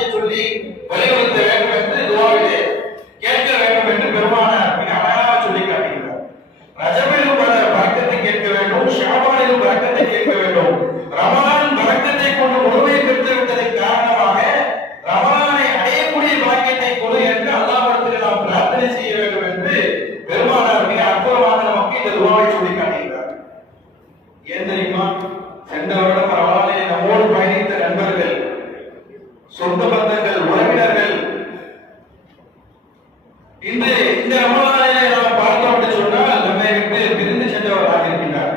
செய்ய சொல்லி வலியுறுத்த வேண்டும் என்று துஆவிலே கேட்க வேண்டும் என்று பெருமானார் மிக அழகாக சொல்லி காட்டுகிறார். ரஜபிலும் பரக்கத்தை கேட்க வேண்டும், ஷாபானிலும் பரக்கத்தை கேட்க வேண்டும். ரமலான் பரக்கத்தை கொண்டு முழுமையை பெற்று விட்டதன் காரணமாக ரமலானை அடையக்கூடிய பாக்கியத்தை கொடு என்று அல்லாஹ்விடத்தில் நாம் பிரார்த்தனை செய்ய வேண்டும் என்று பெருமானார் மிக அற்புதமாக நமக்கு இந்த துஆவை சொல்லி காட்டுகிறார். ஏன் தெரியுமா? சென்ற வருடம் ரமலானிலே நம்மோடு பயணித்த நண்பர்கள், சொந்த பந்தங்கள், உறவினர்கள் இந்த ரமலானிலே நாம் பார்த்தோம் என்று சொன்னால் நம்மை விட்டு பிரிந்து சென்றவர்களாக இருக்கின்றார்.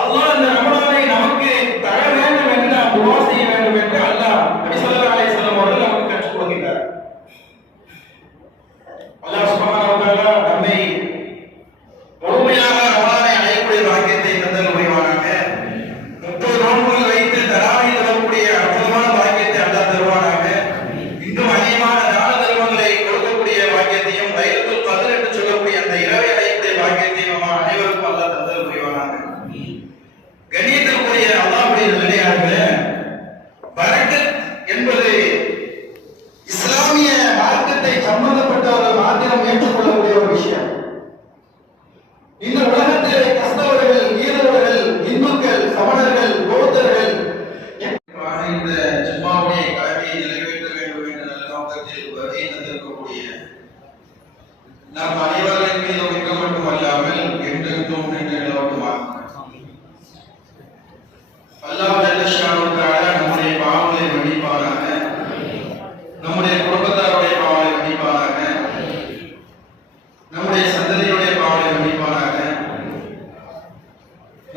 அல்லாஹ் இந்த ரமலானை நமக்கு தர வேண்டும் என்று நாம் துஆ செய்ய வேண்டும் என்று அல்லாஹ் நபி ஸல்லல்லாஹு அலைஹி வஸல்லம் அவர்கள் நமக்கு கற்றுக் கொடுக்கிறார். அல்லாஹ் சுப்ஹானஹு வ தஆலா நம்மை முழுமையாக ரமலானை அடையக்கூடிய பாக்கியத்தை தந்தல் புரிவானாக. 30 நோன்புகள் வைத்து தராவி தரக்கூடிய அற்புதமான பாக்கியத்தை அல்லாஹ் தருவானாக. இன்னும் அதிகமான தான தர்மங்களை கொடுக்கக்கூடிய பாக்கியத்தையும் லைலத்துல் கத்ர் என்று சொல்லக்கூடிய அந்த இரவை அடையக்கூடிய பாக்கியத்தையும் நம்ம அனைவருக்கும் அல்லாஹ் தந்தல் புரிவானாக. கண்ணியத்திற்குரிய அல்லாஹ்வுடைய நல்லடியார்களே, பரக்கத் என்பது இஸ்லாமிய மார்க்கத்தை சம்பந்தப்பட்டவர்கள் மாத்திரம் ஏற்றுக்கொள்ளக்கூடிய ஒரு விஷயம். இந்த உலகத்திலே கிறிஸ்தவர்கள், ஈரவர்கள், இந்துக்கள், சமணர்கள், பௌத்தர்கள் இந்த ஜும்மாவுடைய கடமையை நிறைவேற்ற வேண்டும் என்ற நல்ல நோக்கத்தில் வருகை தந்திருக்கக்கூடிய நம் அனைவரின் மீது மிக மட்டுமல்லாமல் என்றென்றும் நின்று நிலவட்டுமாக அல்லாஹ் ஜல்ல ஷானஹு வ தஆலா நம்முடைய பாவங்களை மன்னிப்பானாக, நம்முடைய குடும்பத்தாருடைய பாவங்களை மன்னிப்பானாக, நம்முடைய சந்ததியுடைய பாவங்களை மன்னிப்பானாக,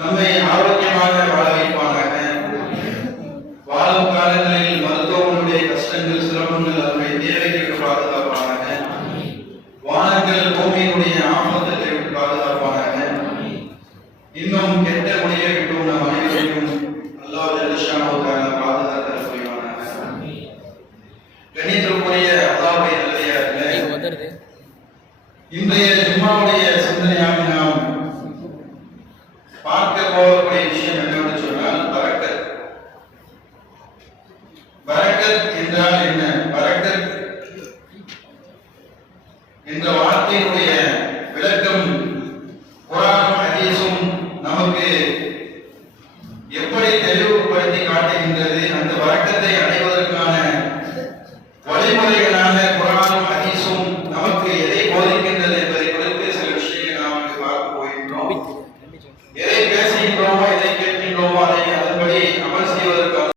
நம்மை ஆரோக்கியமாக வாழ வைப்பானாக. வாழும் காலங்களில் மருத்துவனுடைய கஷ்டங்கள், சிரமங்கள், அதனுடைய தேவைகளுக்கு பாதுகாப்பானாக. வானங்கள் பூமியினுடைய ஆபத்துகளை விட்டு பாதுகாப்பானாக. இன்னும் கெட்ட முடியை விட்டும் நம் அனைவரையும் அல்லாஹ் ஜல்ல ஷானஹு வ தஆலா பாதுகாத்தல் புரிவானாக. கண்ணியத்திற்குரிய அல்லாஹ்வுடைய நல்லடியார்களே, இன்றைய ஜும்மாவுடைய சிந்தனையாக நாம் பார்க்க போகக்கூடிய விஷயம் என்னவென்று சொன்னால் பரக்கத். பரக்கத் என்றால் என்ன?